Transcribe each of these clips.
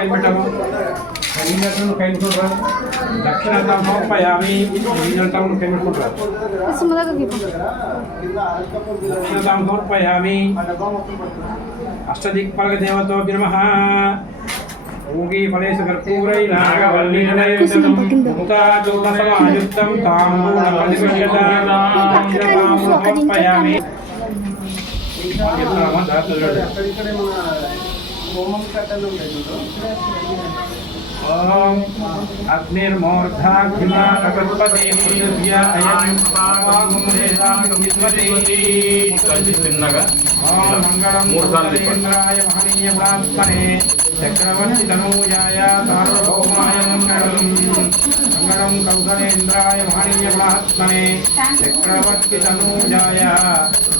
कई बेटामो नीलटम कई छोड़ दक्षिणतम समर्पयामि नीलटम कई छोड़ दक्षिणतम समर्पयामि अष्टदिक्पालक देवतो नमः ऊगी फलेश कर्पूरै नागवल्ली नयनदं मुक्ताचूर्णसमायुक्तं ताम्बूलपरिपश्यतां समर्पयामि ओम अग्निर्मूर्धाग्निमा कल्पते मुद्या अयं पावमुदेदामित्वते चिन्नगा ओम मंगलम मूर्धाग्निन्द्राय महनीय ब्राह्मणे चक्रवर्ती तनूजाय सार्वभौमाय मंगलम मंगलम कौसलेन्द्राय महनीय ब्राह्मणे चक्रवर्ती तनूजाय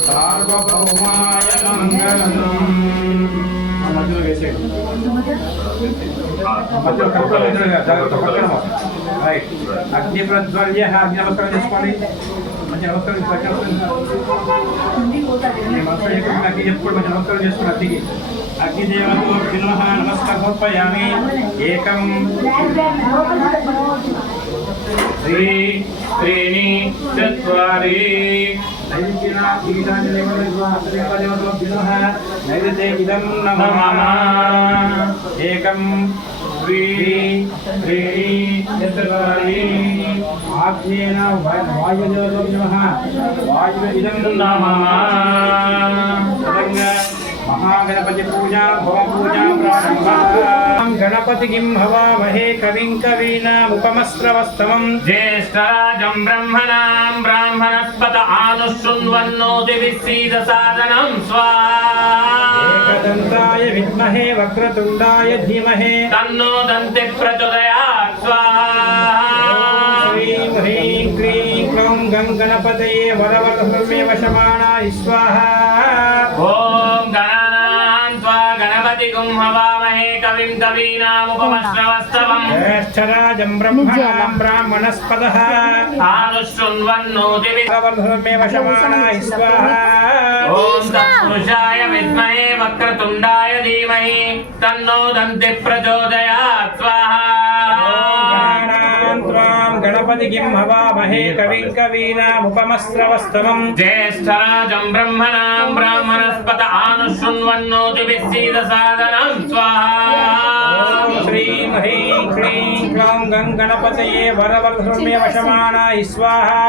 सार्वभौमाय मंगलम मध्य कैसे राइट अग्नि प्रज्वल्य अग्नि नमस्कार చేసుకోవాలి మంచి నమస్కారం చేసుకోవాలి అగ్గి అగ్నిదేవతో నమః నమస్కారం సమర్పయామి ఏకం శ్రీ త్రీణి చత్వారి నైవేద్యం నమః ఏకం चत्वारि आग्नेयेन वायुदेवतो नमः वायुइदं नमः महागणपति पूजा भव पूजा प्रारंभ गणपति किं हवामहे कविं कवीनामुपमस्रवस्तमं ज्येष्ठराजं ब्रह्मणां ब्राह्मणस्पत आनुशृण्वन्नोतिभिस्सीदसादनं स्वाहा एकदन्ताय विद्महे वक्रतुण्डाय धीमहि तन्नो दन्ति प्रचोदयात् स्वाहा ह्रीं ह्रीं क्लीं क्लौं गणपतये वरवरधर्मे वशमानाय स्वाहा ॐ गणपति हवामहे कविं कवीनामुपमश्रवस्तमं ज्येष्ठराजं ब्रह्मणां ब्राह्मणस्पदः आनुशृण्वन्नोतिभिर्मे वशमानाय स्वाहा ॐ तत्पुरुषाय विद्महे वक्रतुण्डाय धीमहि तन्नो दन्ति प्रचोदयात् स्वाहा गणपति किं हवामहे कविं कवीनामुपमस्रवस्तमं ज्येष्ठराजं ब्रह्मणां ब्राह्मणस्पत आनुशृण्वन्नोतिभिस्सीदसादनं स्वाहा श्रीं ह्रीं क्लीं क्लौं गणपतये वरवरधर्मे वशमानाय स्वाहा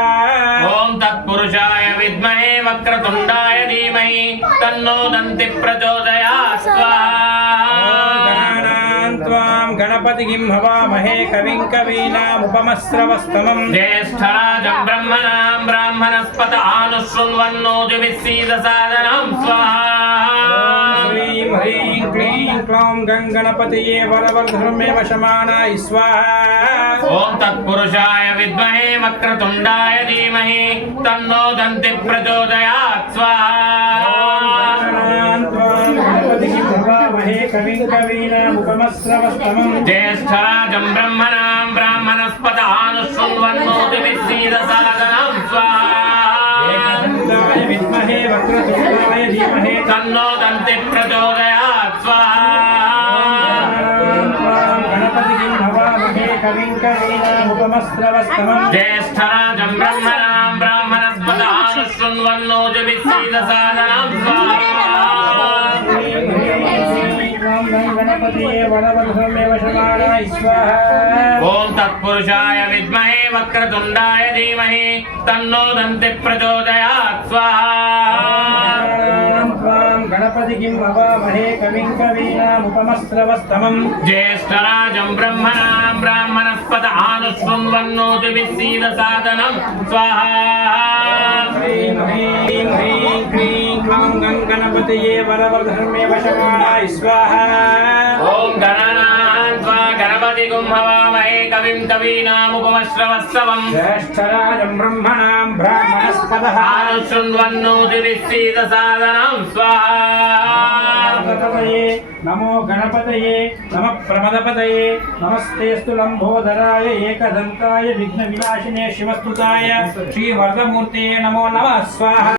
ॐ तत्पुरुषाय विद्महे वक्रतुण्डाय धीमहि तन्नो दन्ति प्रचोदयात् स्वाहा गणपति किं हवामहे कविं कवीनामुपमस्रवस्तमं ज्येष्ठराजं ब्रह्मणां ब्राह्मणस्पत आनुशृण्वन्नोतिभिस्सीदसादनं स्वाहा श्रीं ह्रीं क्लीं क्लौं गणपतये वरवरधर्मे वशमानाय स्वाहा ॐ तत्पुरुषाय विद्महे वक्रतुण्डाय धीमहि तन्नो दन्ति प्रचोदयात् स्वाहा कविं कवीनामुपमस्रवस्तमं ज्येष्ठराजं ब्रह्मणां ब्राह्मणस्पत आनुशृण्वन्नोतिभिस्सीदसादनं स्वाहा विद्महे वक्रतुण्डाय धीमहि तन्नो दन्ति प्रचोदयात् स्वाहा गणपति किं हवामहे कविं कवीनामुपमस्रवस्तमं ज्येष्ठराजं ब्रह्मणां ब्राह्मणस्पत आनुशृण्वन्नोतिभिस्सीदसादनं स्वाहा गणपतये वरवरधर्मे वशमानाय स्वाहा ॐ तत्पुरुषाय विद्महे वक्रतुण्डाय धीमहि तन्नो दन्ति प्रचोदयात् स्वाहा गणपति किं हवामहे कविं कवीनामुपमस्रवस्तमं ज्येष्ठराजं ब्रह्मणां ब्राह्मणस्पत आनुशृण्वन्नोतिभिस्सीदसादनं स्वाहा ह्रीं ह्रीं क्लीं क्लौं गणपतये वरवरधर्मे वशमानाय स्वाहा ॐ गणपति हवामहे कविं कवीनामुपमश्रवस्तमं ज्येष्ठराजं ब्रह्मणां ब्राह्मणस्पत आनुशृण्वन्नोतिभिस्सीदसादनं स्वाहा नमो गणपतये नमः प्रमदपतये नमस्तेस्तु लंबोदराय एकदन्ताय विघ्नविनाशिने शिवस्तुताय श्रीवरदमूर्तये नमो नमः स्वाहा।